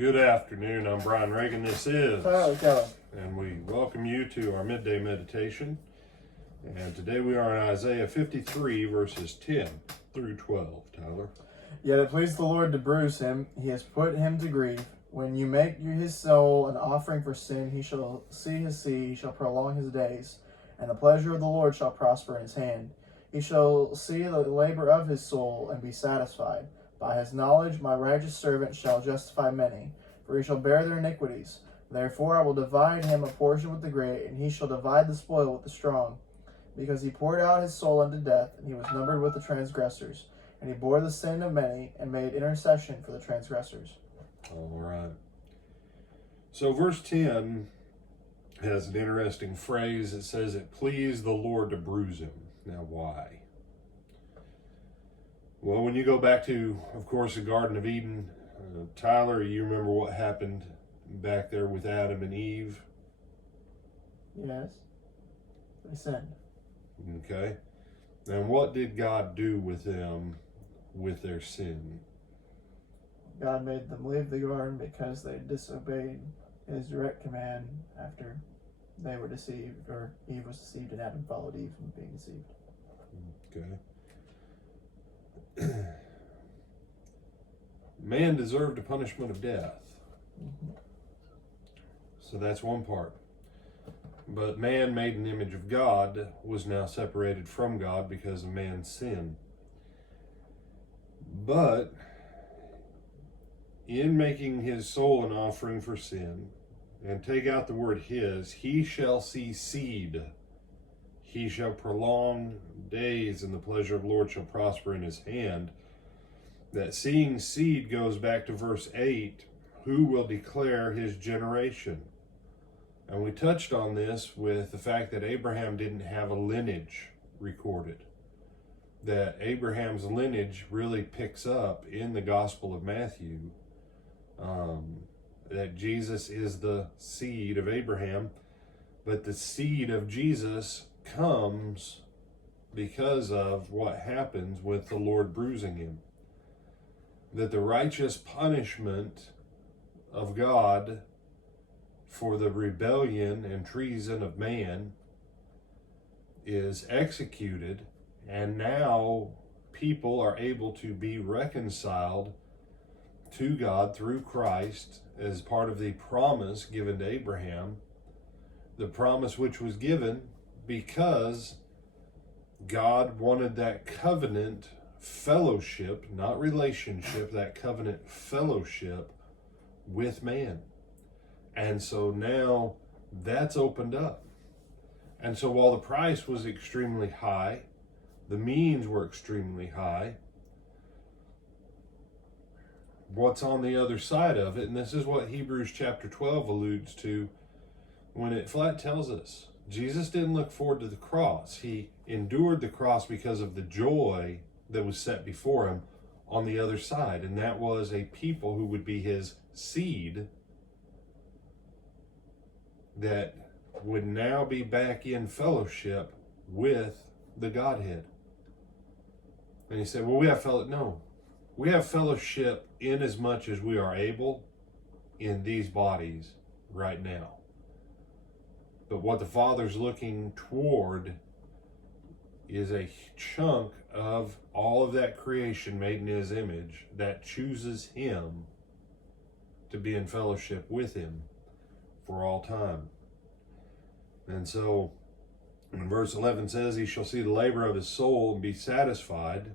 Good afternoon. I'm Brian Reagan. This is Tyler Keller. And we welcome you to our midday meditation. And today we are in Isaiah 53, verses 10 through 12. Tyler. Yet it pleased the Lord to bruise him. He has put him to grief. When you make his soul an offering for sin, he shall see his seed, he shall prolong his days, and the pleasure of the Lord shall prosper in his hand. He shall see the labor of his soul and be satisfied. By his knowledge my righteous servant shall justify many, for he shall bear their iniquities. Therefore I will divide him a portion with the great, and he shall divide the spoil with the strong. Because he poured out his soul unto death, and he was numbered with the transgressors. And he bore the sin of many, and made intercession for the transgressors. All right. So verse 10 has an interesting phrase. It says, it pleased the Lord to bruise him. Now why? Well, when you go back to, of course, the Garden of Eden, Tyler, you remember what happened back there with Adam and Eve? Yes. They sinned. Okay. And what did God do with them with their sin? God made them leave the garden because they disobeyed his direct command after they were deceived, or Eve was deceived and Adam followed Eve from being deceived. Okay. Man deserved a punishment of death. Mm-hmm. So that's one part. But man, made in the image of God, was now separated from God because of man's sin. But in making his soul an offering for sin, and take out the word his, he shall see seed. He shall prolong days, and the pleasure of the Lord shall prosper in his hand. That seeing seed goes back to verse 8. Who will declare his generation? And we touched on this with the fact that Abraham didn't have a lineage recorded. That Abraham's lineage really picks up in the Gospel of Matthew. That Jesus is the seed of Abraham, but the seed of Jesus comes because of what happens with the Lord bruising him. That the righteous punishment of God for the rebellion and treason of man is executed, and now people are able to be reconciled to God through Christ as part of the promise given to Abraham, the promise which was given because God wanted that covenant fellowship, not relationship, that covenant fellowship with man. And so now that's opened up. And so while the price was extremely high, the means were extremely high, what's on the other side of it, and this is what Hebrews chapter 12 alludes to when it flat tells us Jesus didn't look forward to the cross. He endured the cross because of the joy that was set before him on the other side, and that was a people who would be his seed that would now be back in fellowship with the Godhead. And he said, well, we have fellowship. No, we have fellowship in as much as we are able in these bodies right now. But what the Father's looking toward is a chunk of all of that creation made in his image that chooses him to be in fellowship with him for all time. And so in verse 11 says, he shall see the labor of his soul and be satisfied.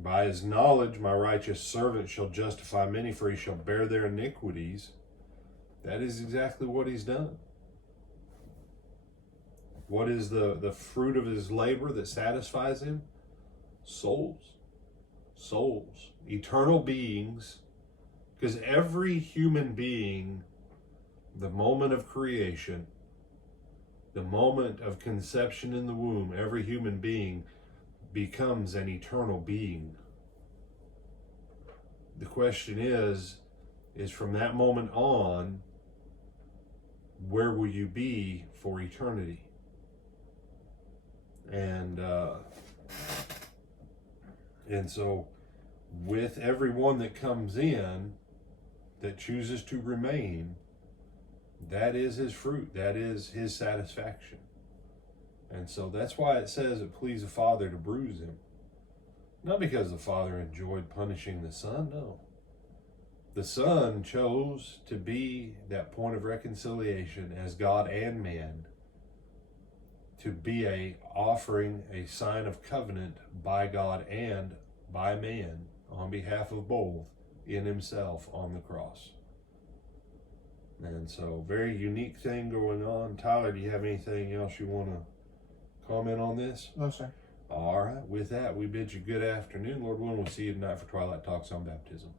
By his knowledge my righteous servant shall justify many, for he shall bear their iniquities. That is exactly what he's done. What is the fruit of his labor that satisfies him? Souls. Souls. Eternal beings. Because every human being, the moment of creation, the moment of conception in the womb, every human being becomes an eternal being. The question is from that moment on, where will you be for eternity? And so with everyone that comes in, that chooses to remain, that is his fruit. That is his satisfaction. And so that's why it says it pleased the Father to bruise him. Not because the Father enjoyed punishing the Son, no. The Son chose to be that point of reconciliation as God and man, to be a offering, a sign of covenant by God and by man on behalf of both in himself on the cross. And so, very unique thing going on. Tyler, do you have anything else you want to comment on this? No, sir. All right. With that, we bid you good afternoon. Lord willing, we'll see you tonight for Twilight Talks on Baptism.